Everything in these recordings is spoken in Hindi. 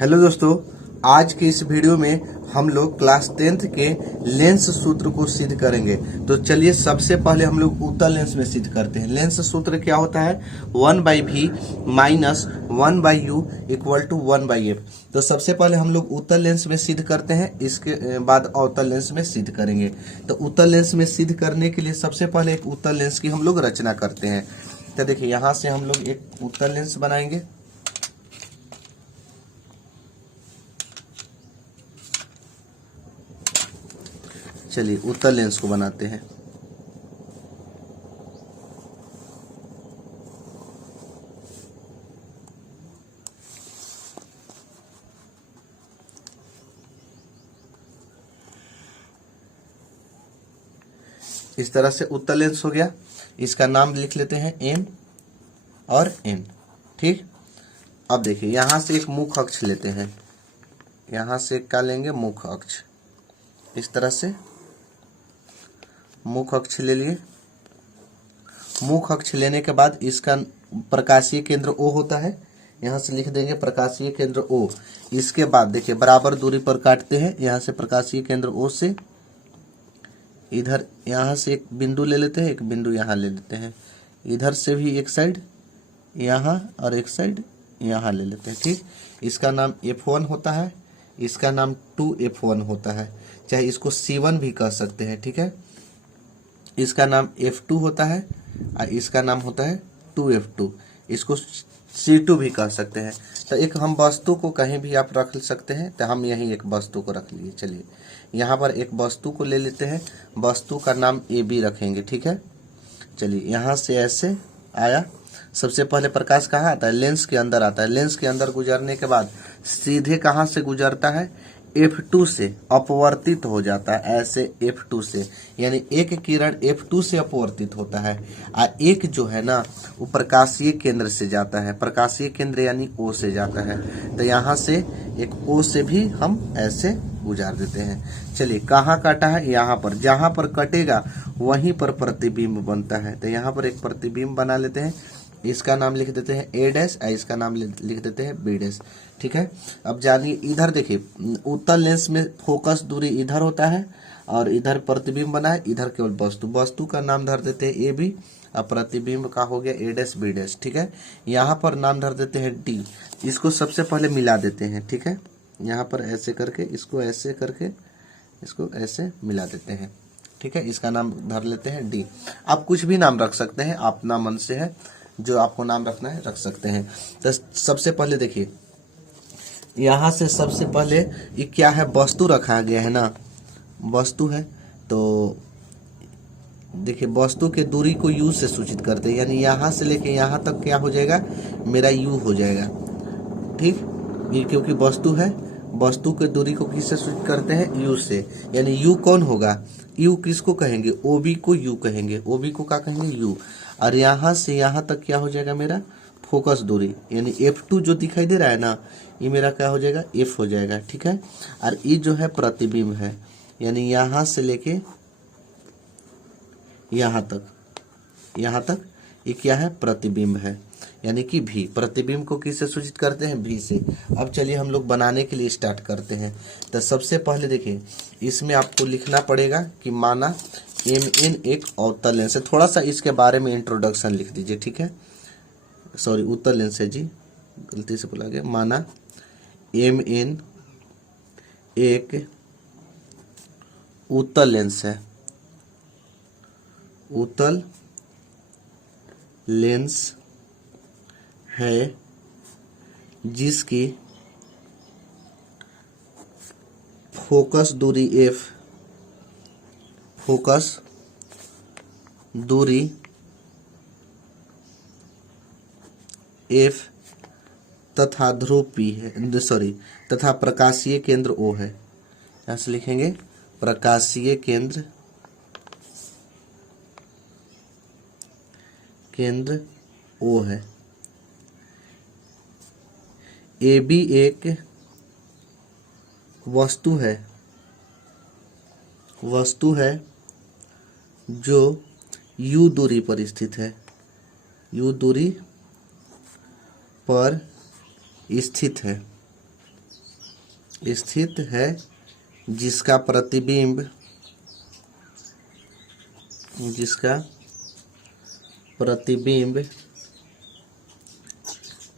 हेलो दोस्तों, आज के इस वीडियो में हम लोग क्लास 10th के लेंस सूत्र को सिद्ध करेंगे। तो चलिए सबसे पहले हम लोग उत्तल लेंस में सिद्ध करते हैं। लेंस सूत्र क्या होता है? 1/v minus 1/u equal to 1/f। तो सबसे पहले हम लोग उत्तल लेंस में सिद्ध करते हैं, इसके बाद अवतल लेंस में सिद्ध करेंगे। तो उत्तल लेंस में सिद्ध करने के लिए सबसे पहले एक उत्तल लेंस की हम लोग रचना करते हैं। तो देखिए यहाँ से हम लोग एक उत्तल लेंस बनाएंगे। चलिए उत्तल लेंस को बनाते हैं। इस तरह से उत्तल लेंस हो गया। इसका नाम लिख लेते हैं एम और एन। ठीक, अब देखिए यहां से एक मुख अक्ष लेते हैं। यहां से क्या लेंगे? मुख अक्ष। इस तरह से मुख अक्ष ले लिए। मुख अक्ष लेने के बाद इसका प्रकाशीय केंद्र O होता है। यहां से लिख देंगे प्रकाशीय केंद्र O। इसके बाद देखिए बराबर दूरी पर काटते हैं। यहां से प्रकाशीय केंद्र O से इधर यहां से एक बिंदु ले लेते हैं, एक बिंदु यहां ले लेते हैं। इधर से भी एक साइड यहां और एक साइड यहां ले लेते हैं। ठीक, इसका नाम F1 होता है, इसका नाम 2F1 होता है, चाहे इसको C1 भी कह सकते हैं। ठीक है, इसका नाम F2 होता है और इसका नाम होता है 2F2। इसको C2 भी कह सकते हैं। तो एक हम वस्तु को कहीं भी आप रख सकते हैं, तो हम यहीं एक वस्तु को रख लिए। चलिए यहाँ पर एक वस्तु को ले लेते हैं। वस्तु का नाम AB रखेंगे। ठीक है, चलिए यहाँ से ऐसे आया। सबसे पहले प्रकाश कहाँ आता है? लेंस के अंदर आता है। लेंस के अंदर गुजरने के बाद सीधे कहाँ से गुजरता है? F2 से अपवर्तित हो जाता है। ऐसे F2 से, यानी एक किरण F2 से अपवर्तित होता है और एक जो है ना वो प्रकाशीय केंद्र से जाता है। प्रकाशीय केंद्र यानी O से जाता है। तो यहाँ से एक O से भी हम ऐसे गुजार देते हैं। चलिए कहाँ काटा है? यहाँ पर। जहाँ पर कटेगा वहीं पर प्रतिबिंब बनता है। तो यहाँ पर एक प्रतिबिंब बना लेते हैं। इसका नाम लिख देते हैं A' और इसका नाम लिख देते हैं B'। ठीक है, अब जानिए इधर देखिए उत्तल लेंस में फोकस दूरी इधर होता है और इधर प्रतिबिंब बना है, इधर केवल वस्तु। वस्तु का नाम धर देते हैं AB और प्रतिबिंब का हो गया A' B'। ठीक है, यहाँ पर नाम धर देते हैं D। इसको सबसे पहले मिला देते हैं। ठीक है, यहाँ पर ऐसे करके इसको ऐसे करके इसको ऐसे मिला देते हैं। ठीक है, इसका नाम धर लेते हैं D। आप कुछ भी नाम रख सकते हैं, अपना मन से है, जो आपको नाम रखना है रख सकते हैं। तो सबसे पहले देखिए यहाँ से सबसे पहले ये क्या है? वस्तु रखा गया है ना, वस्तु है। तो देखिए वस्तु के दूरी को U से सूचित करते हैं, यानी यहाँ से लेके यहाँ तक क्या हो जाएगा? मेरा U हो जाएगा। ठीक, ये क्योंकि वस्तु है, वस्तु के दूरी को किससे सूचित करते हैं? U से। यानी U कौन होगा? U किसको कहेंगे? OB को U कहेंगे। OB को क्या कहेंगे? U। और यहाँ से यहाँ तक क्या हो जाएगा? मेरा फोकस दूरी, यानी F2 जो दिखाई दे रहा है ना, ये मेरा क्या हो जाएगा? F हो जाएगा। ठीक है, और ये जो है प्रतिबिंब है, यानी यहाँ से लेके यहाँ तक ये क्या है? प्रतिबिंब है, यानी कि V। प्रतिबिंब को किससे सूचित करते हैं? V से। अब चलिए हम लोग बनाने के लिए स्टार्ट करते हैं। तो सबसे पहले देखिए इसमें आपको लिखना पड़ेगा कि माना MN एक अवतल लेंस है। थोड़ा सा इसके बारे में इंट्रोडक्शन लिख दीजिए। ठीक है, सॉरी उत्तल लेंस है जी, गलती से बोला गया। माना MN एक उत्तल लेंस है। उत्तल लेंस है जिसकी फोकस दूरी F, फोकस दूरी F तथा ध्रुव P है, सॉरी तथा प्रकाशीय केंद्र O है। यहाँ से लिखेंगे प्रकाशीय केंद्र O है। AB एक वस्तु है जो U दूरी पर स्थित है, U दूरी पर स्थित है। स्थित है जिसका प्रतिबिंब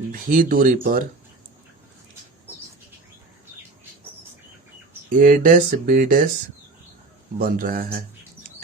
भी दूरी पर ए डैश बी डैश बन रहा है।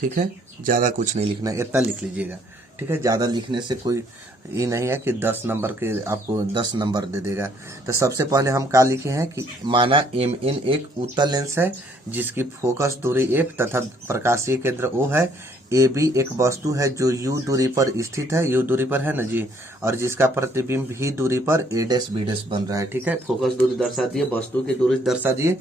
ठीक है, ज़्यादा कुछ नहीं लिखना है, इतना लिख लीजिएगा। ठीक है, ज़्यादा लिखने से कोई ये नहीं है कि 10 नंबर के आपको 10 नंबर दे देगा। तो सबसे पहले हम क्या लिखे हैं कि माना MN एक उत्तल लेंस है जिसकी फोकस दूरी F तथा प्रकाशीय केंद्र O है। AB एक वस्तु है जो U दूरी पर स्थित है, U दूरी पर है ना जी, और जिसका प्रतिबिंब V दूरी पर A डैश B डैश बन रहा है। ठीक है, फोकस दूरी दर्शा दिए, वस्तु की दूरी दर्शा दिए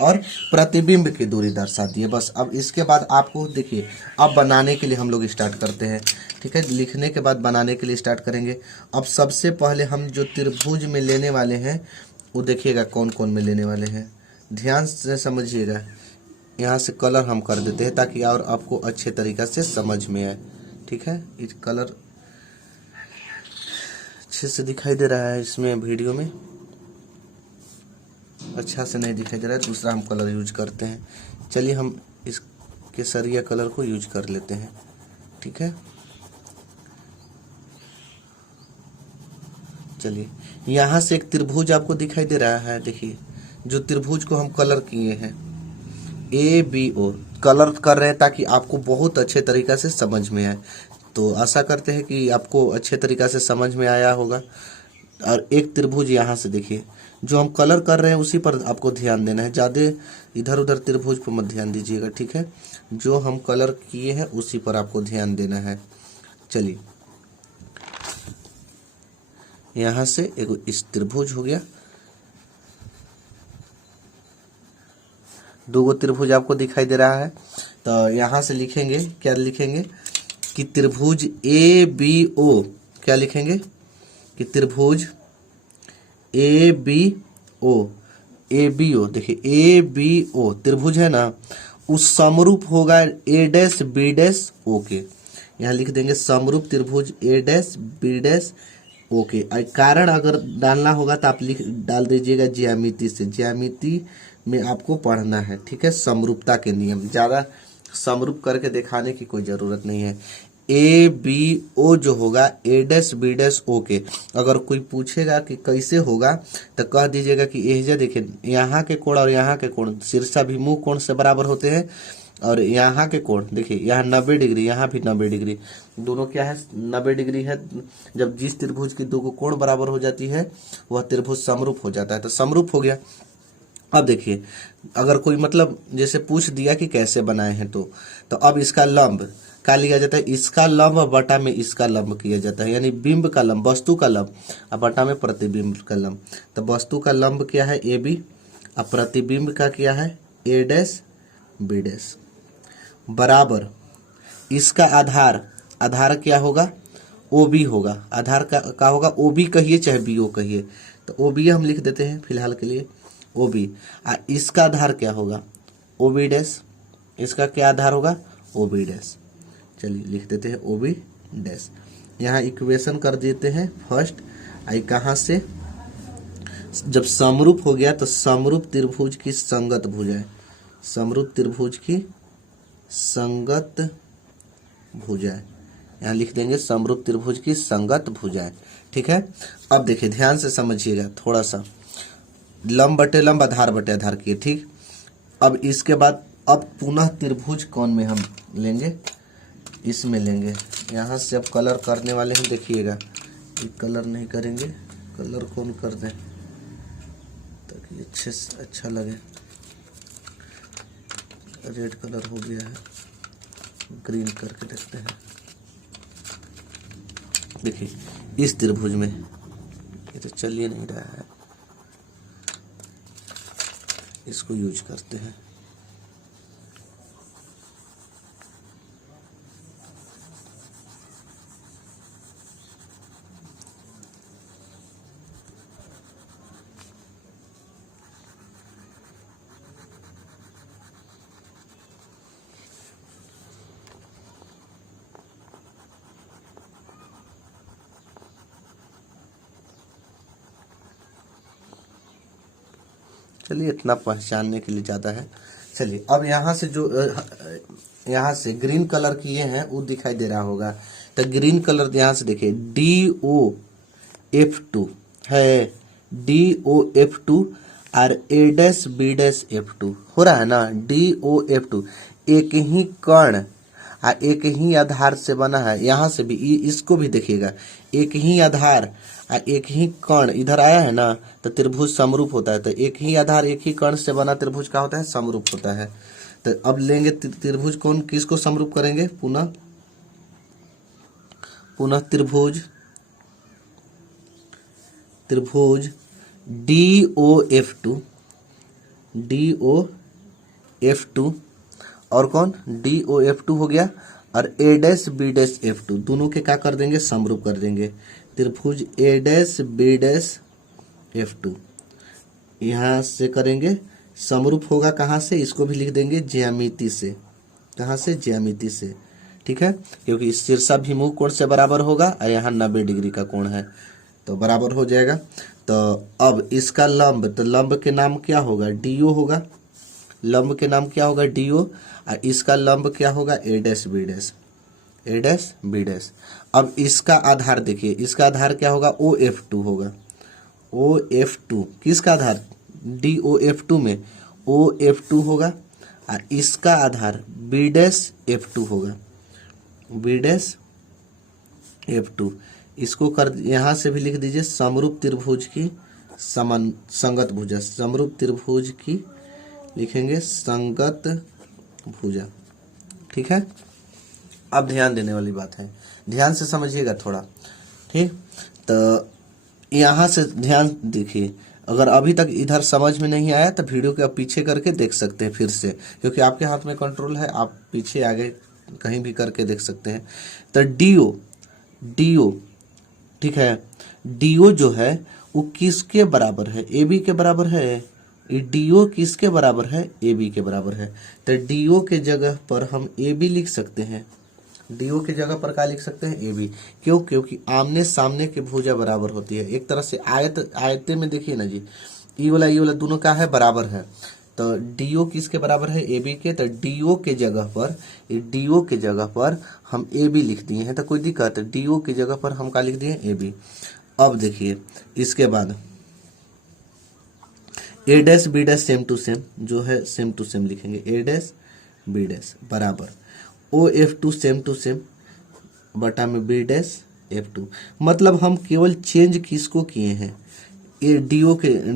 और प्रतिबिंब की दूरी दर्शा दिए। बस अब इसके बाद आपको देखिए, अब बनाने के लिए हम लोग स्टार्ट करते हैं। ठीक है, लिखने के बाद बनाने के लिए स्टार्ट करेंगे। अब सबसे पहले हम जो त्रिभुज में लेने वाले हैं वो देखिएगा कौन कौन में लेने वाले हैं, ध्यान से समझिएगा। यहाँ से कलर हम कर देते हैं ताकि और आपको अच्छे तरीक़ा से समझ में आए। ठीक है, इस कलर अच्छे से दिखाई दे रहा है इसमें, वीडियो में अच्छा से नहीं दिखाई दे रहा है, दूसरा हम कलर यूज करते हैं। चलिए हम इस केसरिया कलर को यूज कर लेते हैं। ठीक है, चलिए यहाँ से एक त्रिभुज आपको दिखाई दे रहा है। देखिए, जो त्रिभुज को हम कलर किए हैं ABO, कलर कर रहे हैं ताकि आपको बहुत अच्छे तरीक़ा से समझ में आए। तो आशा करते हैं कि आपको अच्छे तरीक़ा से समझ में आया होगा। और एक त्रिभुज यहाँ से देखिए, जो हम कलर कर रहे हैं उसी पर आपको ध्यान देना है, ज़्यादा इधर उधर त्रिभुज पर मत ध्यान दीजिएगा। ठीक है, जो हम कलर किए हैं उसी पर आपको ध्यान देना है। चलिए, यहाँ से एक इस त्रिभुज हो गया, दो त्रिभुज आपको दिखाई दे रहा है। तो यहाँ से लिखेंगे, क्या लिखेंगे कि त्रिभुज ABO, क्या लिखेंगे कि त्रिभुज ABO, देखिए ABO त्रिभुज है ना, उस समरूप होगा A dash B dash O के। यहाँ लिख देंगे समरूप त्रिभुज A dash B dash O के। कारण अगर डालना होगा तो आप डाल दीजिएगा ज्यामिति से, ज्यामिति में आपको पढ़ना है। ठीक है, समरूपता के नियम, ज़्यादा समरूप करके दिखाने की कोई ज़रूरत नहीं है। ABO जो होगा A dash B dash O के, अगर कोई पूछेगा कि कैसे होगा तो कह दीजिएगा कि यह देखिए, यहाँ के कोण और यहाँ के कोण शीर्षाभिमुख कोण से बराबर होते हैं। और यहाँ के कोण देखिए, यहाँ 90 डिग्री, यहाँ भी 90 डिग्री, दोनों क्या है 90 डिग्री है। जब जिस त्रिभुज की दो कोण बराबर हो जाती है वह त्रिभुज समरूप हो जाता है। तो समरूप हो गया। अब देखिए, अगर कोई मतलब जैसे पूछ दिया कि कैसे बनाए हैं, तो अब इसका लंब क्या लिया जाता है, इसका लंब बटा में इसका लंब किया जाता है, यानी बिंब का लंब, वस्तु का लंब, और बटा में प्रतिबिंब का लंब। तो वस्तु का लंब क्या है AB, और प्रतिबिंब का क्या है A डैश B डैश, बराबर इसका आधार क्या होगा OB होगा। आधार का होगा OB कहिए चाहे BO कहिए, तो OB हम लिख देते हैं फिलहाल के लिए OB। इसका आधार क्या होगा OB डैश, इसका क्या आधार होगा OB डैश। चलिए लिख देते हैं OB डैश। यहाँ इक्वेशन कर देते हैं फर्स्ट। आई कहाँ से, जब समरूप हो गया तो समरूप त्रिभुज की संगत भुजाएं, समरूप त्रिभुज की संगत भुजाएं, यहाँ लिख देंगे समरूप त्रिभुज की संगत भुजाएं। ठीक है, अब देखिए ध्यान से समझिएगा थोड़ा सा, लंब बटे लंब, आधार बटे आधार किए। ठीक, अब इसके बाद अब पुनः त्रिभुज कौन में हम लेंगे, इसमें लेंगे। यहाँ से अब कलर करने वाले हैं, देखिएगा ये कलर नहीं करेंगे, कलर कौन कर दें ताकि अच्छे से अच्छा लगे। रेड कलर हो गया है, ग्रीन करके देखते हैं। देखिए इस त्रिभुज में ये तो चल ही नहीं रहा है, इसको यूज करते हैं। चलिए इतना पहचानने के लिए ज़्यादा है। चलिए अब यहाँ से जो यहाँ से ग्रीन कलर किए हैं वो दिखाई दे रहा होगा, तो ग्रीन कलर यहाँ से देखिए DOF2 है, DOF2 और A'B'F2 हो रहा है ना। DOF2 एक ही कण और एक ही आधार से बना है। यहाँ से भी इसको भी देखिएगा, एक ही आधार और एक ही कण इधर आया है ना, तो त्रिभुज समरूप होता है। तो एक ही आधार एक ही कण से बना त्रिभुज का होता है, समरूप होता है। तो अब लेंगे त्रिभुज कौन, किसको समरूप करेंगे, पुनः त्रिभुज DOF2 और कौन DOF2 हो गया, और A''B'F2 दोनों के क्या कर देंगे, समरूप कर देंगे। त्रिभुज A''B'F2 यहाँ से करेंगे समरूप होगा, कहाँ से, इसको भी लिख देंगे ज्यामिति से। कहाँ से, ज्यामिति से, ठीक है, क्योंकि शीर्षाभिमुख कोण से बराबर होगा और यहाँ 90 डिग्री का कोण है, तो बराबर हो जाएगा। तो अब इसका लंब, तो लंब के नाम क्या होगा, DO होगा, लंब के नाम क्या होगा, DO, और इसका लंब क्या होगा, A''B'। अब इसका आधार देखिए, इसका आधार क्या होगा, OF2 होगा, OF2 किसका आधार, DOF2 में OF2 होगा, और इसका आधार B''F2 होगा, B''F2। इसको कर यहाँ से भी लिख दीजिए समरूप त्रिभुज की संगत भुजा, समरूप त्रिभुज की लिखेंगे संगत भुजा, ठीक है। अब ध्यान देने वाली बात है, ध्यान से समझिएगा थोड़ा, ठीक। तो यहाँ से ध्यान देखिए, अगर अभी तक इधर समझ में नहीं आया तो वीडियो के आप पीछे करके देख सकते हैं फिर से, क्योंकि आपके हाथ में कंट्रोल है, आप पीछे आगे कहीं भी करके देख सकते हैं। तो DO ठीक है, DO जो है वो किसके बराबर है, AB के बराबर है। DO किसके बराबर है, AB के बराबर है। तो DO के जगह पर हम AB लिख सकते हैं, DO के जगह पर क्या लिख सकते हैं, AB। क्यों, क्योंकि आमने सामने की भुजा बराबर होती है। एक तरह से आयते में देखिए ना जी, ये वाला दोनों का है, बराबर है। तो DO किसके बराबर है, AB के। तो DO के जगह पर हम AB लिख दिए हैं, तो कोई दिक्कत, DO की जगह पर हम क्या लिख दिए, AB। अब देखिए इसके बाद A''B' सेम टू सेम जो है, सेम टू सेम लिखेंगे, A''B' बराबर OF2 सेम टू सेम बटा में B''F2। मतलब हम केवल चेंज किसको किए हैं, ये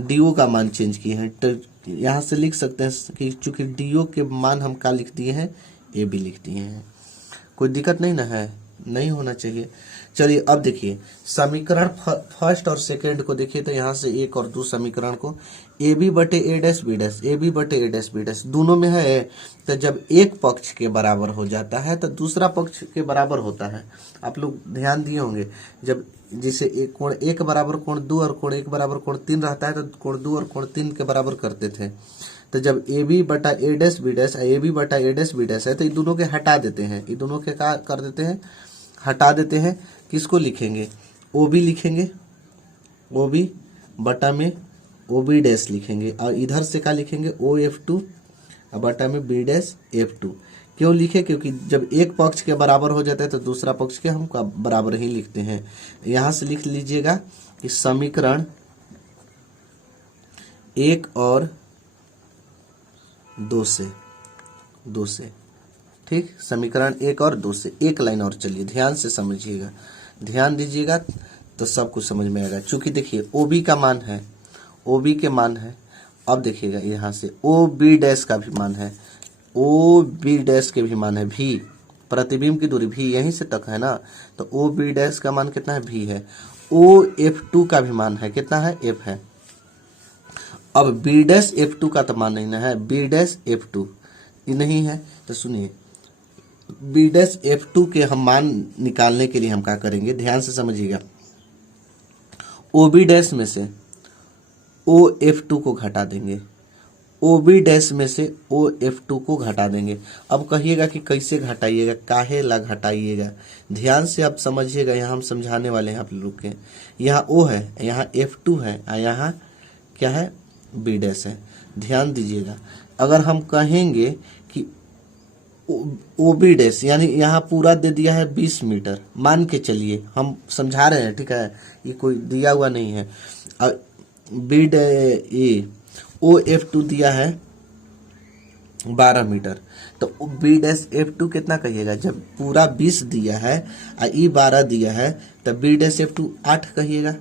DO का मान चेंज किए हैं। तो यहाँ से लिख सकते हैं कि चूंकि DO के मान हम क्या लिख दिए हैं, AB लिख दिए हैं। कोई दिक्कत नहीं ना है, नहीं होना चाहिए। चलिए अब देखिए समीकरण फर्स्ट और सेकंड को देखिए, तो यहाँ से एक और दो समीकरण को AB बटे A''B' दोनों में है। तो जब एक पक्ष के बराबर हो जाता है तो दूसरा पक्ष के बराबर होता है। आप लोग ध्यान दिए होंगे, जब जिसे एक कोण एक बराबर कोण 2 और कोण एक बराबर कोण 3 रहता है, तो कोण 2 और कोण 3 के बराबर करते थे। तो जब AB बटा A''B' AB बटा A''B' है, तो इन दोनों के हटा देते हैं, इन दोनों के क्या कर देते हैं, हटा देते हैं। किसको लिखेंगे, OB लिखेंगे, OB बटा में OB' लिखेंगे, और इधर से क्या लिखेंगे, OF2 बटा में B''F2। क्यों लिखे, क्योंकि जब एक पक्ष के बराबर हो जाता है तो दूसरा पक्ष के हम बराबर ही लिखते हैं। यहाँ से लिख लीजिएगा कि समीकरण 1 और 2 से, ठीक, समीकरण 1 और 2 से एक लाइन और चलिए, ध्यान से समझिएगा, ध्यान दीजिएगा तो सब कुछ समझ में आएगा। चूंकि देखिए OB का मान है, OB के मान है। अब देखिएगा यहाँ से OB' का भी मान है, OB' के भी मान है, भी प्रतिबिंब की दूरी भी यहीं से तक है ना, तो OB' का मान कितना है, भी है। OF2 का भी मान है, कितना है, F है। अब B''F2 का तो मान नहीं ना है, B''F2 ये नहीं है। तो सुनिए B''F2 के हम मान निकालने के लिए हम क्या करेंगे, ध्यान से समझिएगा। OB' में से OF2 को घटा देंगे, OB' में से OF2 को घटा देंगे। अब कहिएगा कि कैसे घटाइएगा, काहे ला घटाइएगा, ध्यान से आप समझिएगा। यहाँ हम समझाने वाले हैं आप लोग के। यहाँ O है, यहाँ F2 है, और यहाँ क्या है, बी डैश है। ध्यान दीजिएगा, अगर हम कहेंगे कि ओ बी डैश, यानी यहाँ पूरा दे दिया है 20 मीटर, मान के चलिए, हम समझा रहे हैं, ठीक है, ये कोई दिया हुआ नहीं है। बी डे ओ F2 दिया है 12 मीटर, तो बी डैश F2 कितना कहिएगा, जब पूरा 20 दिया है और ई 12 दिया है, तब बी डैश F2 8 कहिएगा,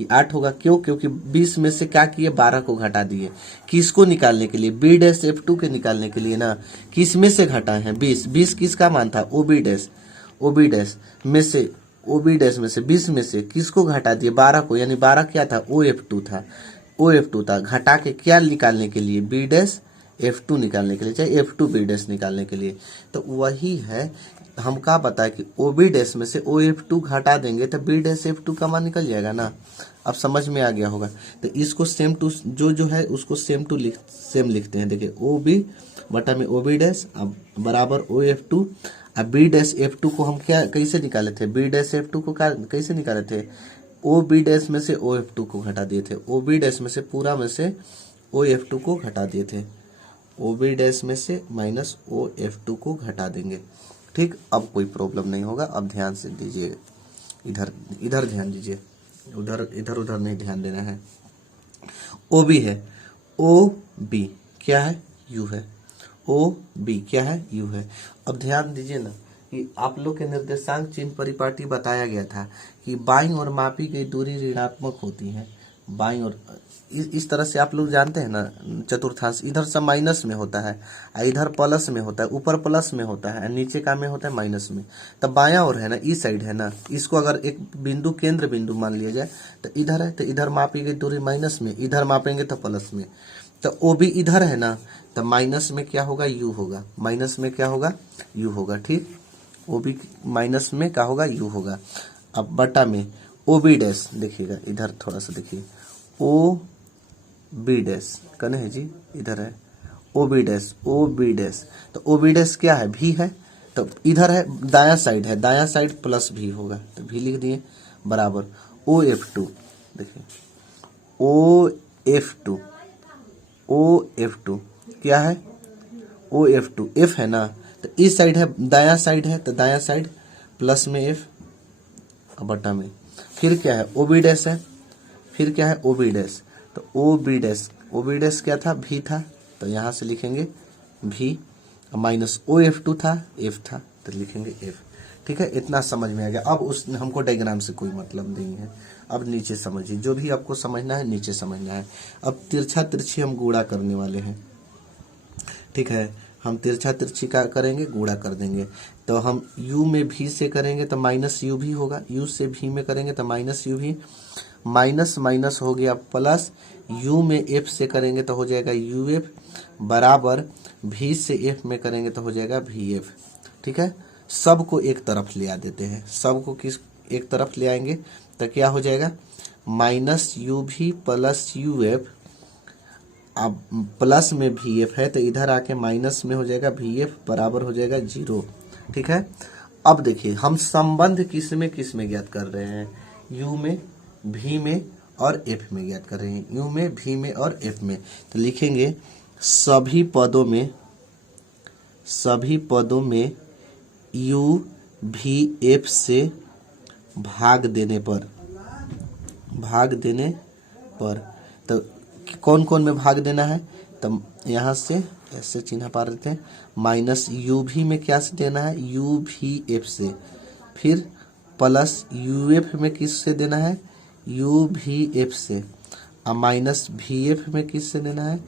ये 8 होगा। क्यों? क्योंकि 20 में से क्या किए, 12 को घटा दिए। किसको निकालने के लिए? बी डैश F2 के निकालने के लिए ना। किस में से घटाए हैं? 20। 20 किसका मान था? ओ बी डैश में से, ओ बी डैश में से 20 में से किसको घटा दिए? 12 को, यानी 12 क्या था? ओ F2 था, ओ F2 था। घटा के क्या निकालने के लिए? बी डैश F2 निकालने के लिए, चाहे F2 बी डैश निकालने के लिए। तो वही है, हम क्या बताए कि ओ बी डैश में से ओ F2 घटा देंगे तो बी डैश F2 का मान निकल जाएगा ना। अब समझ में आ गया होगा। तो इसको सेम टू जो है उसको सेम लिखते हैं। देखिए ओ बी बटा में ओ बी डैश अब बराबर ओ F2। अब बी डैश F2 को हम क्या कैसे निकाले थे? बी डैश F2 को कैसे निकाले थे? ओ बी डैश में से ओ F2 को घटा दिए थे। ओ बी डैश में से पूरा में से ओ F2 को घटा दिए थे। ओ बी डैश में से माइनस ओ F2 को घटा देंगे। ठीक, अब कोई प्रॉब्लम नहीं होगा। अब ध्यान से दीजिए, इधर ध्यान दीजिए, इधर उधर नहीं ध्यान देना है। ओ बी है, ओ बी क्या है? यू है। ओ बी क्या है? यू है। अब ध्यान दीजिए ना कि आप लोग के निर्देशांक चिन्ह परिपाटी बताया गया था कि बाईं और मापी गई दूरी ऋणात्मक होती है। बाईं और इस तरह से आप लोग जानते हैं ना, चतुर्थांश इधर सब माइनस में होता है, इधर प्लस में होता है, ऊपर प्लस में होता है, नीचे का में होता है माइनस में। तब बायां और है ना, इस साइड है ना, इसको अगर एक बिंदु केंद्र बिंदु मान लिया जाए तो इधर है, तो इधर मापी गई दूरी माइनस में, इधर मापेंगे तो प्लस में। तो ओ भी इधर है ना, तो माइनस में क्या होगा? यू होगा। माइनस में क्या होगा? यू होगा। ठीक, ओ भी माइनस में क्या होगा? यू होगा। अब बटा में ओ बी डैश, देखिएगा इधर थोड़ा सा देखिए, ओ बी डैश कने है जी, इधर है O B dash, O B dash. तो ओ बी डैश क्या है? भी है, तो इधर है, दायां साइड है, दायां साइड प्लस भी होगा, तो भी लिख दिए बराबर ओ F2। देखिए ओ F2, ओ F2 क्या है? ओ F2, F है ना, तो इस साइड है, दायां साइड है, तो दायां साइड प्लस में F बटा में। फिर क्या है? ओ बी डैश है, फिर क्या है? O B dash. तो ओ बी डैश क्या था? भी था, तो यहाँ से लिखेंगे भी, माइनस ओ F2 था, F था, तो लिखेंगे F। ठीक है, इतना समझ में आ गया। अब उस हमको डायग्राम से कोई मतलब नहीं है। अब नीचे समझिए, जो भी आपको समझना है नीचे समझना है। अब तिरछा तिरछी हम गुणा करने वाले हैं। ठीक है, हम तिरछा तिरछी का करेंगे, गुणा कर देंगे। तो हम u में भी से करेंगे तो माइनस यू भी होगा, u से भी में करेंगे तो माइनस यू भी, माइनस माइनस हो गया प्लस, u में f से करेंगे तो हो जाएगा uf बराबर v से f में करेंगे तो हो जाएगा vf। ठीक है, सबको एक तरफ ले आ देते हैं, सबको किस एक तरफ ले आएंगे तो क्या हो जाएगा? माइनस यू भी प्लस यू एफ। अब प्लस में भी एफ है तो इधर आके माइनस में हो जाएगा भी एफ बराबर हो जाएगा 0। ठीक है, अब देखिए हम संबंध किस में ज्ञात कर रहे हैं? यू में, भी में और एफ में ज्ञात कर रहे हैं। यू में, भी में और एफ में। तो लिखेंगे सभी पदों में यू भी एफ से भाग देने पर तो कौन कौन में भाग देना है? तो यहाँ से ऐसे चिन्ह पा देते हैं, माइनस यू भी में क्या से देना है? यू भी एफ से, फिर प्लस यू एफ में किस से देना है? यू भी एफ से, और माइनस भी एफ में किस से देना है?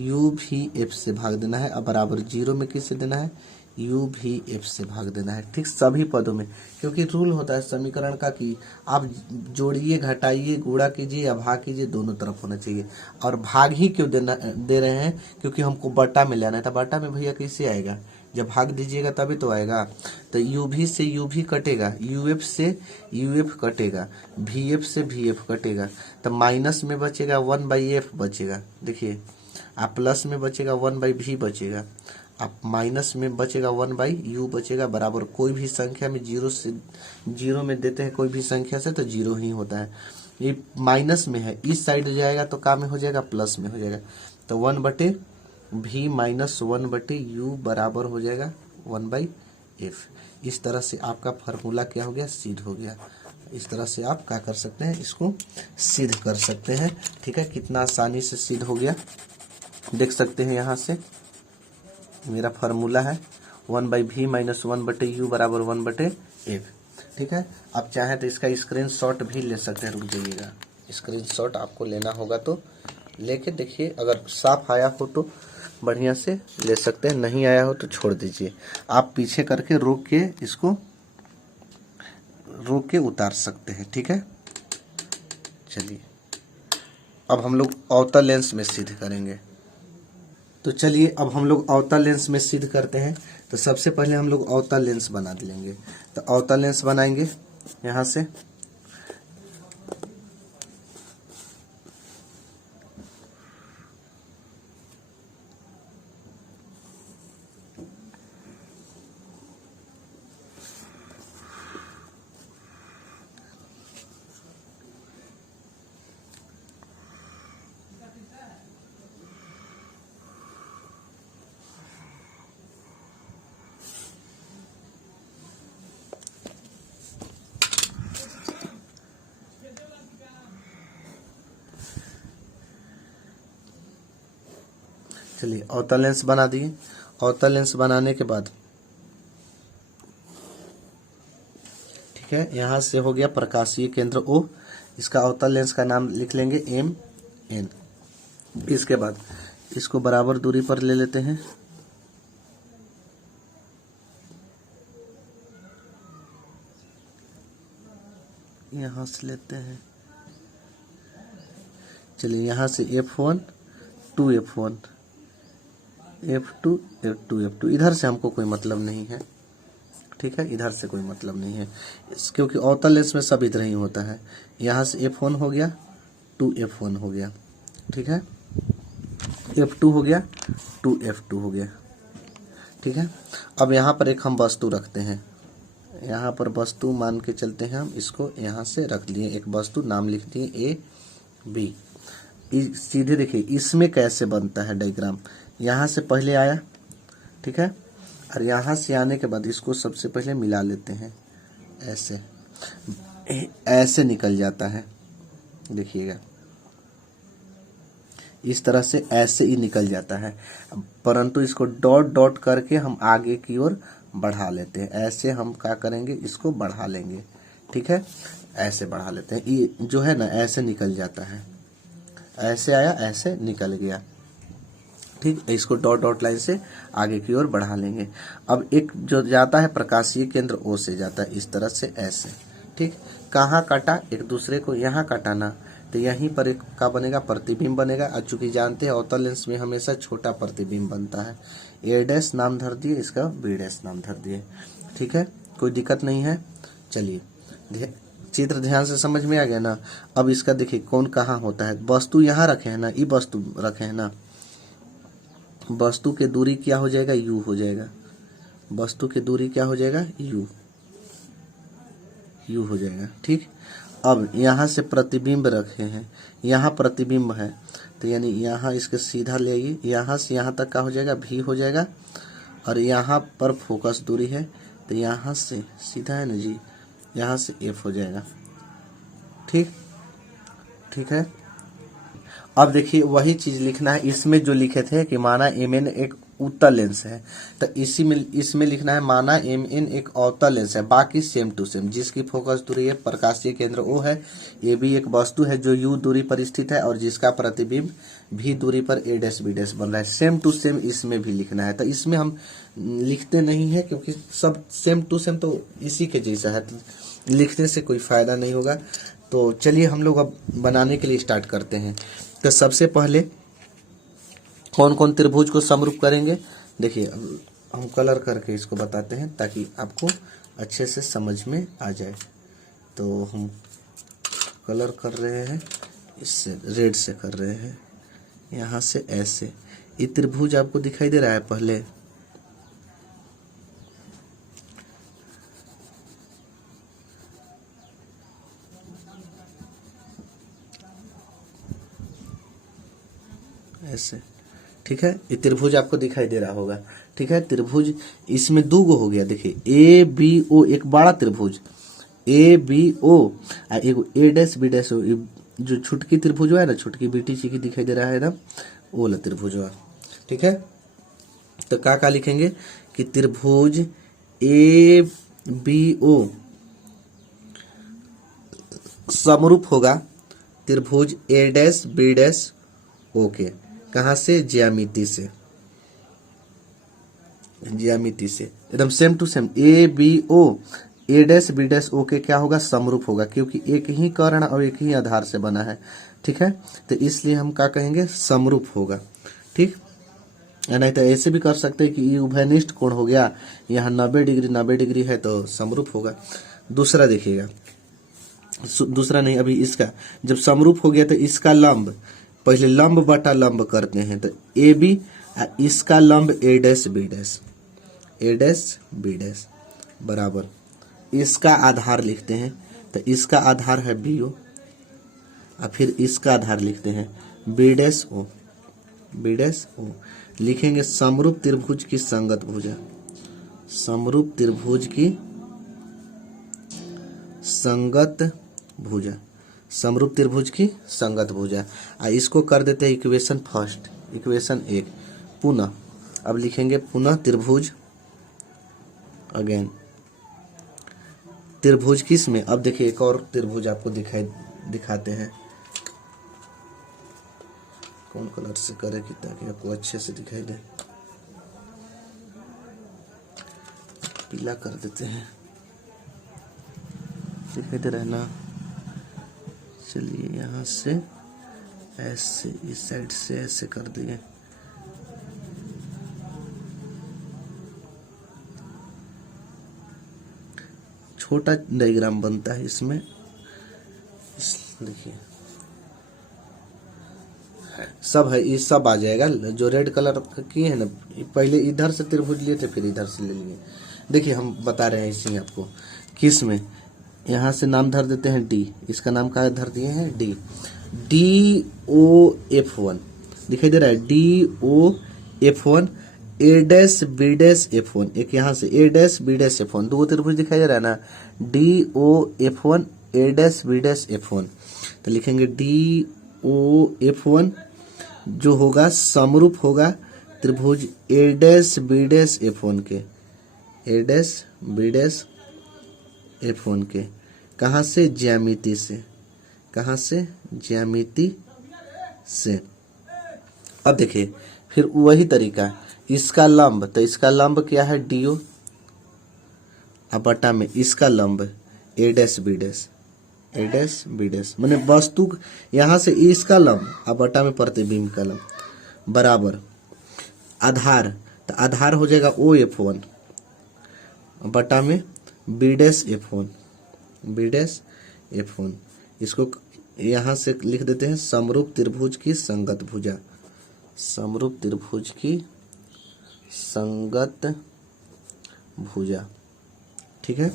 यू भी एफ से भाग देना है, अब बराबर 0 में किस से देना है? यू भी एफ से भाग देना है। ठीक, सभी पदों में, क्योंकि रूल होता है समीकरण का कि आप जोड़िए, घटाइए, गुणा कीजिए या भाग कीजिए, दोनों तरफ होना चाहिए। और भाग ही क्यों दे रहे हैं? क्योंकि हमको बटा में लेना है। तो बटा में भैया कैसे आएगा? जब भाग दीजिएगा तभी तो आएगा। तो यू भी से यू भी कटेगा, यू एफ से यू एफ कटेगा, भी एफ से भी एफ कटेगा, तो माइनस में बचेगा 1/f बचेगा। देखिए, आप प्लस में बचेगा 1/v बचेगा, आप माइनस में बचेगा 1/u बचेगा बराबर कोई भी संख्या में 0 में देते हैं, कोई भी संख्या से तो 0 ही होता है। ये माइनस में है, इस साइड जाएगा तो क्या में हो जाएगा, प्लस में हो जाएगा। तो 1/v माइनस 1/u बराबर हो जाएगा 1/f। इस तरह से आपका फार्मूला क्या हो गया, सिद्ध हो गया। इस तरह से आप क्या कर सकते हैं, इसको सिद्ध कर सकते हैं। ठीक है, कितना आसानी से सिद्ध हो गया, देख सकते हैं। यहाँ से मेरा फार्मूला है 1/v माइनस 1/u बराबर 1/f। ठीक है, आप चाहें तो इसका स्क्रीनशॉट भी ले सकते हैं। रुक जाइएगा, स्क्रीनशॉट आपको लेना होगा तो लेके देखिए, अगर साफ आया हो तो बढ़िया से ले सकते हैं, नहीं आया हो तो छोड़ दीजिए। आप पीछे करके रोक के इसको रोक के उतार सकते हैं। ठीक है, चलिए अब हम लोग अवतल लेंस में सिद्ध करेंगे। तो चलिए अब हम लोग अवतल लेंस में सिद्ध करते हैं। तो सबसे पहले हम लोग अवतल लेंस बना लेंगे। तो अवतल लेंस बनाएंगे यहाँ से। चलिए अवतल लेंस बना दिए। अवतल लेंस बनाने के बाद ठीक है, यहाँ से हो गया प्रकाशीय केंद्र O। इसका अवतल लेंस का नाम लिख लेंगे MN। इसके बाद इसको बराबर दूरी पर ले लेते हैं। यहाँ से लेते हैं, चलिए यहाँ से F1 2 F1 F2 F2 F2। इधर से हमको कोई मतलब नहीं है। ठीक है, इधर से कोई मतलब नहीं है, क्योंकि अवतल लेंस में सब इधर ही होता है। यहाँ से F1 हो गया, 2 F1 हो गया। ठीक है, F2 हो गया, 2 F2 हो गया। ठीक है, अब यहाँ पर एक हम वस्तु रखते हैं। यहाँ पर वस्तु मान के चलते हैं हम, इसको यहाँ से रख लिए एक वस्तु, नाम लिख दिए AB। सीधे देखिए इसमें कैसे बनता है डायग्राम। यहाँ से पहले आया, ठीक है, और यहाँ से आने के बाद इसको सबसे पहले मिला लेते हैं। ऐसे ऐसे निकल जाता है, देखिएगा इस तरह से ऐसे ही निकल जाता है। परंतु इसको डॉट डॉट करके हम आगे की ओर बढ़ा लेते हैं। ऐसे हम क्या करेंगे, इसको बढ़ा लेंगे। ठीक है, ऐसे बढ़ा लेते हैं। ये जो है ना ऐसे निकल जाता है, ऐसे आया ऐसे निकल गया। ठीक, इसको डॉट डॉट लाइन से आगे की ओर बढ़ा लेंगे। अब एक जो जाता है प्रकाशीय केंद्र O से जाता है इस तरह से ऐसे। ठीक, कहाँ काटा, एक दूसरे को यहाँ काटाना, तो यहीं पर एक का बनेगा, प्रतिबिंब बनेगा। और चूंकि जानते हैं अवतल लेंस में हमेशा छोटा प्रतिबिंब बनता है। A' नाम धर दिए, इसका B' नाम धर दिए। ठीक है, कोई दिक्कत नहीं है। चलिए चित्र ध्यान से समझ में आ गया ना। अब इसका देखिए कौन कहाँ होता है। वस्तु यहाँ रखे हैं ना, ये वस्तु रखे हैं ना, वस्तु के दूरी क्या हो जाएगा, U हो जाएगा। वस्तु की दूरी क्या हो जाएगा, U हो जाएगा। ठीक, अब यहाँ से प्रतिबिंब रखे हैं, यहाँ प्रतिबिंब है, तो यानी यहाँ इसके सीधा ले आइए, यहाँ से यहाँ तक का हो जाएगा V हो जाएगा। और यहाँ पर फोकस दूरी है, तो यहाँ से सीधा है ना जी, यहाँ से F हो जाएगा। ठीक, ठीक है। अब देखिए वही चीज लिखना है। इसमें जो लिखे थे कि माना MN एक उत्तल लेंस है, तो इसमें लिखना है माना MN एक अवतल लेंस है। बाकी सेम टू सेम, जिसकी फोकस दूरी है प्रकाशीय केंद्र O है, ये भी एक वस्तु है जो U दूरी पर स्थित है, और जिसका प्रतिबिंब V दूरी पर A' बन रहा है। सेम टू सेम इसमें भी लिखना है। तो इसमें हम लिखते नहीं है क्योंकि सब सेम टू सेम तो इसी के जैसा है, तो लिखने से कोई फायदा नहीं होगा। तो चलिए हम लोग अब बनाने के लिए स्टार्ट करते हैं। तो सबसे पहले कौन कौन त्रिभुज को समरूप करेंगे, देखिए हम कलर करके इसको बताते हैं ताकि आपको अच्छे से समझ में आ जाए। तो हम कलर कर रहे हैं, इससे रेड से कर रहे हैं, यहाँ से ऐसे। ये त्रिभुज आपको दिखाई दे रहा है पहले, से। ठीक है, ये त्रिभुज आपको दिखाई दे रहा होगा। ठीक है, त्रिभुज इसमें दो गो हो गया। देखिए ए बी ओ एक बड़ा त्रिभुज ए बी ओ, एक ए डैश बी डैश ओ, जो छुटकी त्रिभुज है ना, छुटकी बीटी सी की दिखाई दे रहा है ना, वो वाला त्रिभुज। ठीक है, तो का लिखेंगे कि त्रिभुज ए बी ओ समरूप होगा त्रिभुज A dash B dash O के। कहां से? ज्यामिति से। ज्यामिति से एकदम same to same A B O, A dash B dash O के क्या होगा? समरूप होगा, क्योंकि एक ही कर्ण और एक ही आधार से बना है। ठीक है, तो इसलिए हम क्या कहेंगे? समरूप होगा। ठीक, नहीं तो ऐसे भी कर सकते हैं कि ये उभयनिष्ठ कोण हो गया, यहाँ 90 डिग्री है तो समरूप होगा। दूसरा देखिएगा, दूसरा नहीं, अभी इसका जब समरूप हो गया तो इसका लंब, पहले लंब बटा लंब करते हैं, तो ए बी, इसका लंब ए डैश बी डैश, ए डैश बी डैश बराबर इसका आधार लिखते हैं, तो इसका आधार है बी ओ, और फिर इसका आधार लिखते हैं B dash O, B dash O. लिखेंगे समरूप त्रिभुज की संगत भुजा, समरूप त्रिभुज की संगत भुजा, समरूप त्रिभुज की संगत भुजा। इसको कर देते हैं इक्वेशन फर्स्ट, इक्वेशन 1। पुनः अब लिखेंगे पुनः त्रिभुज, अगेन त्रिभुज किस में? अब देखिए एक और त्रिभुज आपको दिखाते हैं, कौन कलर से करे कि ताकि आपको अच्छे से दिखाई दे। पीला कर देते हैं, दिखाई दे रहा है ना? चलिए यहाँ से ऐसे, इस साइड से ऐसे कर दिए। छोटा डायग्राम बनता है इसमें, देखिए सब है, ये सब आ जाएगा। जो रेड कलर किए है ना, पहले इधर से त्रिभुज लिए थे, फिर इधर से ले लिए। देखिए हम बता रहे हैं इसी आपको किस में। यहाँ से नाम धर देते हैं डी, इसका नाम क्या धर दिए हैं? डी, डी ओ एफ 1 दिखाई दे रहा है, डी ओ एफ 1, ए डैश बी डैश एफ 1, एक यहाँ से ए डैश बी डैश एफ 1, दो त्रिभुज दिखाई दे रहा है ना, डी ओ एफ 1 ए डैश बी डैश एफ 1। तो लिखेंगे डी ओ एफ 1 जो होगा समरूप होगा त्रिभुज A dash B dash F 1 के, ए डैश बी डैश एफ 1 के। कहाँ से? ज्यामिति से। कहाँ से? ज्यामिति से। अब देखिए फिर वही तरीका, इसका लंब, तो इसका लंब क्या है? डी ओ, अब बटा में इसका लंब ए डैश बी डैश, ए डैश बी डैश, मैंने वस्तु यहाँ से इसका लंब, अब बटा में प्रतिबिंब का लंब बराबर आधार, तो आधार हो जाएगा ओ एफ 1 बटा में B dash F 1, B dash F 1। इसको यहाँ से लिख देते हैं समरूप त्रिभुज की संगत भुजा, समरूप त्रिभुज की संगत भुजा। ठीक है,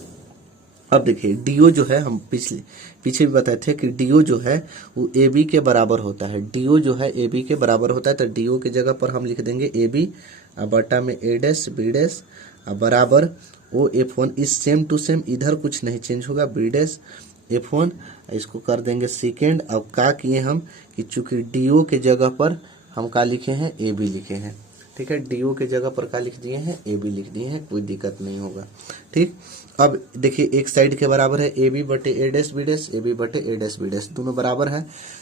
अब देखिए डीओ जो है, हम पीछे भी बताए थे कि डीओ जो है वो ए बी के बराबर होता है, डीओ जो है ए बी के बराबर होता है। तो डीओ की जगह पर हम लिख देंगे ए बी, बटा में ए डैश बी डैश बराबर ओ एफ 1। इस सेम टू सेम इधर कुछ नहीं चेंज होगा, बी डैश एफ 1, इसको कर देंगे सेकेंड। अब क्या किए हम कि चूंकि डीओ के जगह पर हम क्या लिखे हैं? ए बी लिखे हैं। ठीक है, डीओ के जगह पर क्या लिख दिए हैं? ए बी लिख दिए हैं, कोई दिक्कत नहीं होगा। ठीक, अब देखिए एक साइड के बराबर है ए बी बटे A dash B dash, A B बटे ए डैश बी डैश, दोनों बराबर है।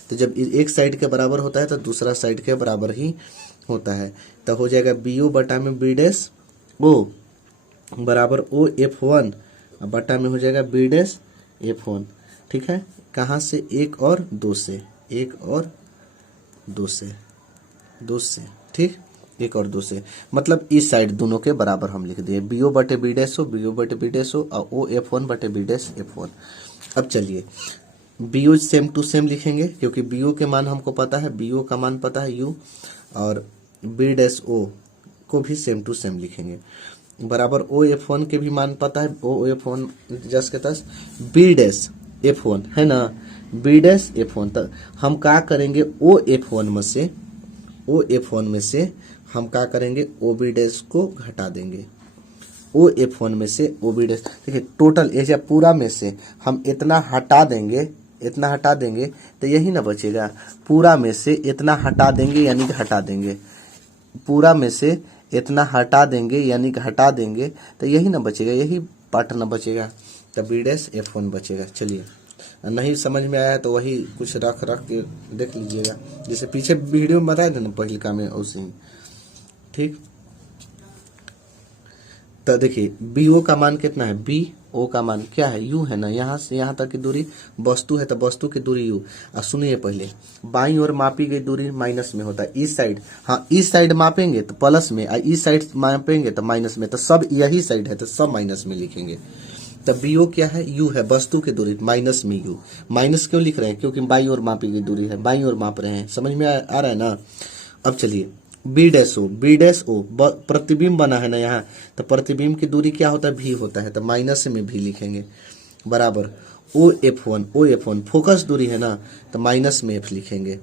तो जब एक साइड के बराबर होता है तो दूसरा साइड के बराबर ही होता है। तो हो जाएगा बी ओ बटा में बी डैश ओ बराबर ओ एफ 1 बटा में हो जाएगा बी डैश एफ 1। ठीक है, कहाँ से? एक और दो से, एक और दो से, दो से। ठीक, एक और दो से, मतलब इस साइड दोनों के बराबर हम लिख दिए, बी ओ बटे बी डैश हो, बी ओ बटे बी डैश हो, और ओ एफ 1 बटे बी डैश एफ 1। अब चलिए B O same to same लिखेंगे, क्योंकि बी ओ के मान हमको पता है, बी ओ का मान पता है यू, और बी डैश ओ को भी सेम टू सेम लिखेंगे बराबर ओ एफ 1 के भी मान पता है, ओ एफ 1 जस के तस बी डैश एफ 1 है ना, बी डैश एफ 1। तो हम क्या करेंगे? ओ एफ 1 में से OF1 में से हम क्या करेंगे, OB डैश को घटा देंगे। OF1 में से OB डैश, देखिए टोटल एरिया पूरा में से हम इतना हटा देंगे, इतना हटा देंगे तो यही ना बचेगा। पूरा में से इतना हटा देंगे यानी कि हटा देंगे, पूरा में से इतना हटा देंगे यानी कि हटा देंगे तो यही ना बचेगा, यही पार्ट ना बचेगा, तो B डैश F1 बचेगा। चलिए, नहीं समझ में आया तो वही कुछ रख के देख लीजिएगा, जैसे पीछे वीडियो में बताया था ना पहले का में, उसे ही ठीक। तो देखिए BO का मान कितना है, BO का मान क्या है, U है ना, यहाँ से यहाँ तक की दूरी वस्तु है तो वस्तु की दूरी U। और सुनिए पहले, बाईं ओर मापी गई दूरी माइनस में होता है, इस साइड, हाँ इस साइड मापेंगे तो प्लस में, और इस साइड मापेंगे तो माइनस में, तो सब यही साइड है तो सब माइनस में लिखेंगे। तो BO क्या है, U है, वस्तु की दूरी माइनस में U। माइनस क्यों लिख रहे हैं, क्योंकि बाईं ओर मापी गई दूरी है, बाईं ओर माप रहे हैं, समझ में आ रहा है ना। अब चलिए B डैश O प्रतिबिंब बना है ना यहाँ, तो प्रतिबिंब की दूरी क्या होता है, V होता है, तो माइनस में V लिखेंगे, बराबर OF1 फोकस दूरी है ना, तो माइनस में F लिखेंगे,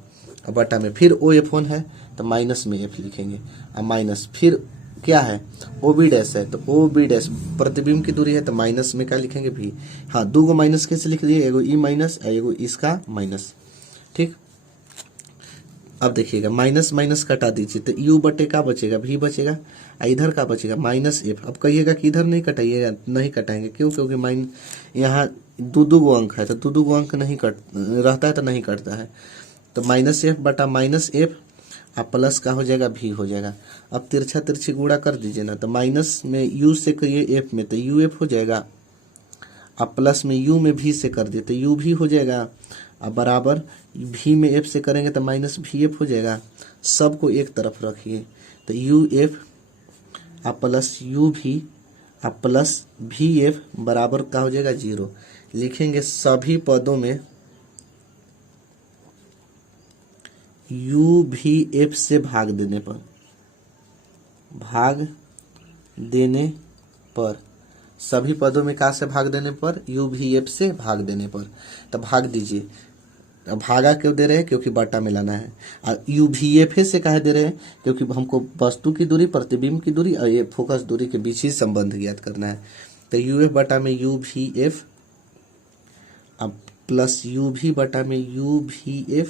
और बटा में फिर OF1 है तो माइनस में F लिखेंगे, और माइनस फिर क्या है, OB डैश है तो OB डैश प्रतिबिंब की दूरी है तो माइनस में क्या लिखेंगे, V। हाँ, दो गो माइनस कैसे लिख दिए, एगो ई माइनस और एगो इसका माइनस, ठीक। अब देखिएगा माइनस माइनस कटा दीजिए तो U बटे का बचेगा, V बचेगा, इधर का बचेगा माइनस F। अब कहिएगा कि इधर नहीं कटाइएगा, नहीं कटाएंगे, क्यों, क्योंकि यहाँ दो गो अंक है तो दो गो अंक नहीं कट रहता है तो नहीं कटता है, तो माइनस F बटा माइनस F, अब प्लस का हो जाएगा, V हो जाएगा। अब तिरछा तिरछी गुणा कर दीजिए ना, तो माइनस में U से करिए F में तो UF हो जाएगा, अब प्लस में U में V से कर दिए तो U भी हो जाएगा, अब बराबर V में F से करेंगे तो माइनस VF हो जाएगा। सबको एक तरफ रखिए तो UF अब प्लस UV अब प्लस VF बराबर का हो जाएगा 0। लिखेंगे सभी पदों में UVF से भाग देने पर सभी पदों में का से भाग देने पर, UVF से भाग देने पर, तो भाग दीजिए। अब भागा क्यों दे रहे हैं, क्योंकि बटा मिलाना है। और UVF से कहा दे रहे हैं क्योंकि हमको वस्तु की दूरी, प्रतिबिंब की दूरी और ये फोकस दूरी के बीच ही संबंध ज्ञात करना है। तो UF बटा में UVF अब प्लस UV बटा में UVF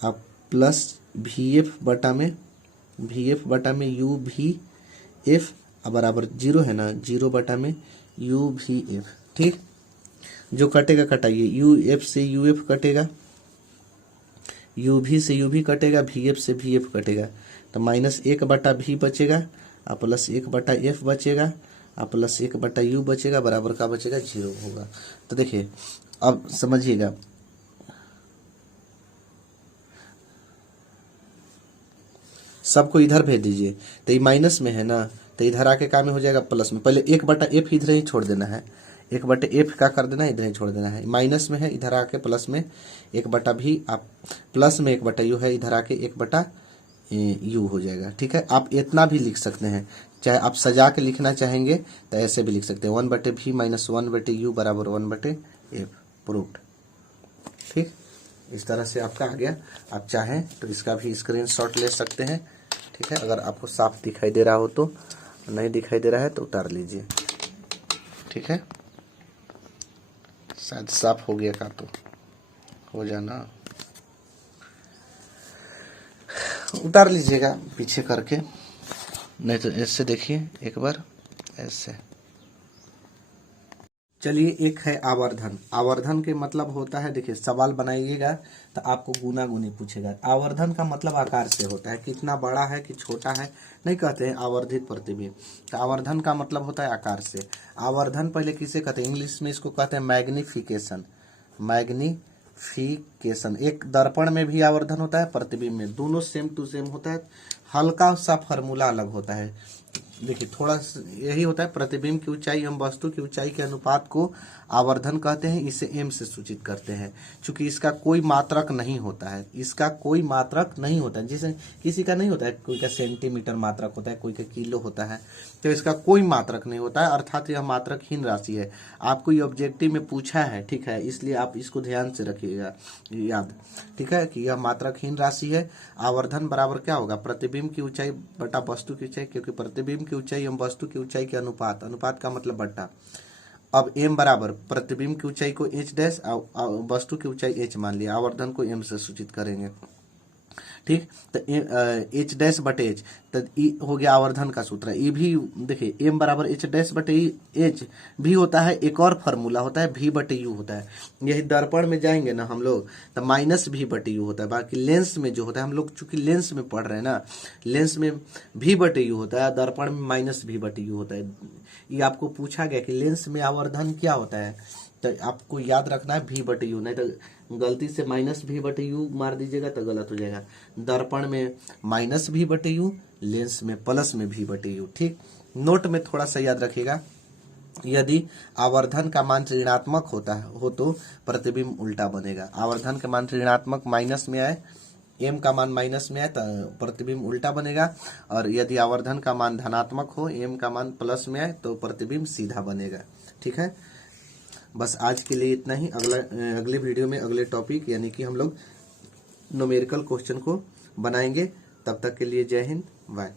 अब प्लस VF बटा में UVF अब बराबर 0 है ना, 0 बटा में UVF, ठीक। जो कटेगा कटाइए, UF से UF कटेगा, UV से UV कटेगा, VF से VF कटेगा, तो माइनस 1 बटा V बचेगा, और प्लस 1 बटा F बचेगा, और प्लस 1 बटा U बचेगा, बराबर का बचेगा 0 होगा। तो देखिए अब समझिएगा, सबको इधर भेज दीजिए, तो ये माइनस में है ना, तो इधर आके काम में हो जाएगा प्लस में। पहले 1 बटा F इधर ही छोड़ देना है, 1 बटे F का कर देना है, इधर ही छोड़ देना है। माइनस में है, इधर आके प्लस में 1 बटा V, आप प्लस में 1 बटा U है, इधर आके 1 बटा U हो जाएगा, ठीक है। आप इतना भी लिख सकते हैं, चाहे आप सजा के लिखना चाहेंगे तो ऐसे भी लिख सकते हैं, 1 बटे V माइनस 1 बटे U बराबर 1 बटे F, प्रूव्ड, ठीक। इस तरह से आपका आ गया। आप चाहें तो इसका भी स्क्रीनशॉट ले सकते हैं, ठीक है। अगर आपको साफ दिखाई दे रहा हो तो, नहीं दिखाई दे रहा है तो उतार लीजिए, ठीक है। शायद साफ हो गया का तो हो जाना, उतार लीजिएगा पीछे करके, नहीं तो ऐसे देखिए एक बार ऐसे। चलिए एक है आवर्धन। आवर्धन के मतलब होता है, देखिए सवाल बनाइएगा तो आपको गुना गुनी पूछेगा। आवर्धन का मतलब आकार से होता है, कितना बड़ा है कि छोटा है नहीं कहते हैं आवर्धित प्रतिबिंब। तो आवर्धन का मतलब होता है आकार से। आवर्धन पहले किसे कहते हैं, इंग्लिश में इसको कहते हैं मैग्निफिकेशन। मैग्निफिकेशन, एक दर्पण में भी आवर्धन होता है, प्रतिबिंब में, दोनों सेम टू सेम होता है, हल्का सा फार्मूला अलग होता है। देखिए थोड़ा यही होता है, प्रतिबिंब की ऊंचाई हम वस्तु की ऊंचाई के अनुपात को आवर्धन कहते हैं, इसे m से सूचित करते हैं। चूंकि इसका कोई मात्रक नहीं होता है, इसका कोई मात्रक नहीं होता है, जैसे किसी का नहीं होता है, कोई का सेंटीमीटर मात्रक होता है, कोई का किलो होता है, तो इसका कोई मात्रक नहीं होता है, अर्थात यह मात्रकहीन राशि है। आपको ये ऑब्जेक्टिव में पूछा है, ठीक है, इसलिए आप इसको ध्यान से रखिएगा। याद, ठीक है, कि यह मात्रकहीन राशि है। आवर्धन बराबर क्या होगा, प्रतिबिंब की ऊंचाई बटा वस्तु की ऊंचाई, क्योंकि प्रतिबिंब की ऊंचाई एवं वस्तु की ऊंचाई के अनुपात, अनुपात का मतलब बट्टा। अब m बराबर प्रतिबिंब की ऊंचाई को h डैश, वस्तु की ऊंचाई h मान लिया, आवर्धन को m से सूचित करेंगे, ठीक। तो h डैश बटे h, तो ई हो गया आवर्धन का सूत्र। ई भी देखिए m बराबर h डैश बटे h भी होता है, एक और फॉर्मूला होता है v बटे u होता है। यही दर्पण में जाएंगे ना हम लोग तो माइनस v बटे u होता है। बाकी लेंस में जो होता है, हम लोग चूंकि लेंस में पढ़ रहे हैं ना, लेंस में v बटे u होता है, दर्पण में माइनस v बटे u होता है। ये आपको पूछा गया कि लेंस में आवर्धन क्या होता है, तो आपको याद रखना है v बटे u, नहीं तो गलती से माइनस v बटे u मार दीजिएगा तो गलत हो जाएगा। दर्पण में माइनस v बटे u, लेंस में प्लस में v बटे u, ठीक। नोट में थोड़ा सा याद रखिएगा, यदि आवर्धन का मान ऋणात्मक हो तो प्रतिबिंब उल्टा बनेगा। आवर्धन का मान ऋणात्मक माइनस में आए, m का मान माइनस में आए तो प्रतिबिंब उल्टा बनेगा, और यदि आवर्धन का मान धनात्मक हो, m का मान प्लस में आए तो प्रतिबिंब सीधा बनेगा, ठीक है। बस आज के लिए इतना ही। अगले वीडियो में अगले टॉपिक यानी कि हम लोग न्यूमेरिकल क्वेश्चन को बनाएंगे। तब तक के लिए जय हिंद, बाय।